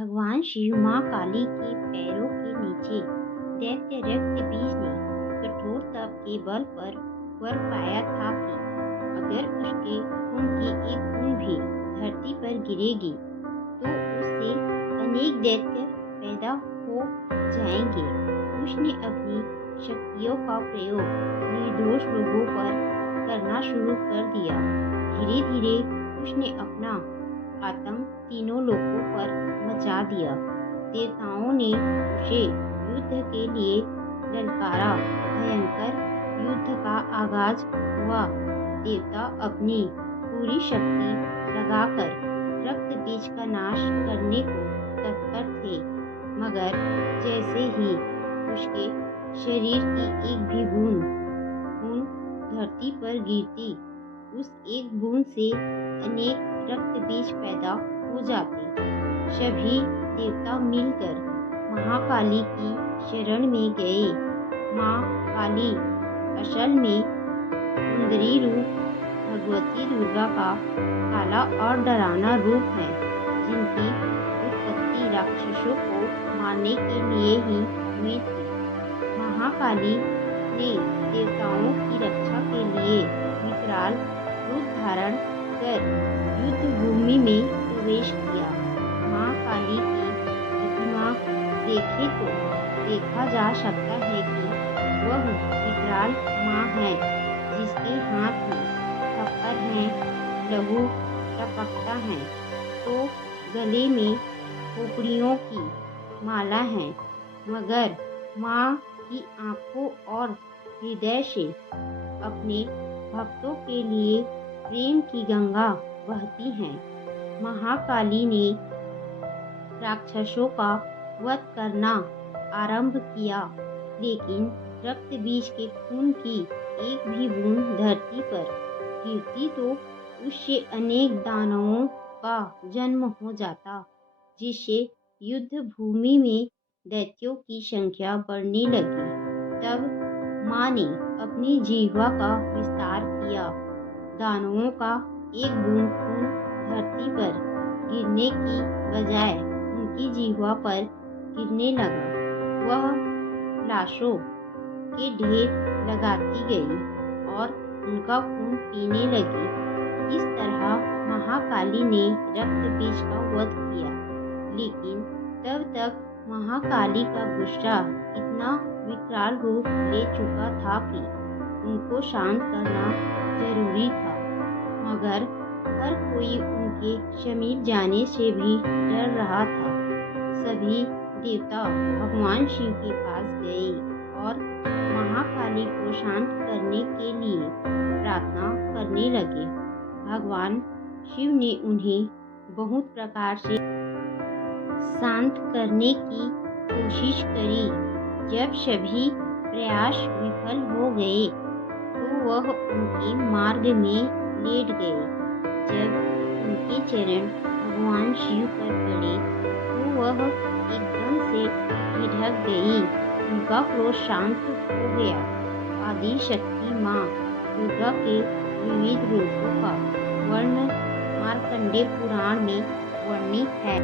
भगवान शिव माँ काली के पैरों के नीचे दैत्य रक्त बीज ने कठोर तप के बल पर वर पाया था कि अगर उसके खून की एक बूंद भी धरती पर गिरेगी तो उससे अनेक दैत्य पैदा हो जाएंगे। उसने अपनी शक्तियों का प्रयोग निर्दोष लोगों पर करना शुरू कर दिया। धीरे धीरे उसने अपना आतंक तीनों लोगों पर मचा दिया। देवताओं ने उसे युद्ध के लिए ललकारा। भयंकर युद्ध का आगाज हुआ। देवता अपनी पूरी शक्ति लगाकर रक्त बीज का नाश करने को तत्पर थे, मगर जैसे ही उसके शरीर की एक भी बूंद खून धरती पर गिरती, उस एक बूंद से अनेक रक्त बीज पैदा हो जाते। सभी देवता मिलकर महाकाली की शरण में गए। माँ काली असल में सुंदरी रूप भगवती दुर्गा का काला और डरावना रूप है, जिनकी उत्पत्ति राक्षसों को मारने के लिए ही हुई थी। महाकाली ने देवताओं की रक्षा के लिए विकराल रूप धारण कर युद्ध भूमि में प्रवेश किया। माँ काली की प्रतिमा देखे तो देखा जा सकता है कि वह विकराल माँ है, जिसके हाथ में थप्पड़ है, लहू टपकता है, तो गले में खोपड़ियों की माला है, मगर माँ की आंखों और हृदय से अपने भक्तों के लिए प्रेम की गंगा बहती है। महाकाली ने राक्षसों का वध करना आरंभ किया, लेकिन रक्त बीज के खून की एक भी बूंद धरती पर गिरती तो उससे अनेक दानवों का जन्म हो जाता, जिससे युद्ध भूमि में दैत्यों की संख्या बढ़ने लगी। तब माँ ने अपनी जिह्वा का विस्तार किया। दानवों का एक बूंद खून धरती पर गिरने की बजाय उनकी जिह्वा पर गिरने लगा। वह लाशों के ढेर लगाती गई और उनका खून पीने लगी। इस तरह महाकाली ने रक्त बीज का वध किया, लेकिन तब तक महाकाली का गुस्सा इतना विकराल रूप ले चुका था कि उनको शांत करना जरूरी था, मगर हर कोई उनके समीप जाने से भी डर रहा था। सभी देवता भगवान शिव के पास गए और महाकाली को शांत करने के लिए प्रार्थना करने लगे। भगवान शिव ने उन्हें बहुत प्रकार से शांत करने की कोशिश करी। जब सभी प्रयास विफल हो गए तो वह उनके मार्ग में लेट गए। जब उनके चरण भगवान शिव पर पड़े तो वह एकदम से ठिठक गई। उनका क्रोध शांत हो गया। आदि शक्ति माँ दुर्गा के विविध रूपों का वर्णन मार्कंडेय पुराण में वर्णित है।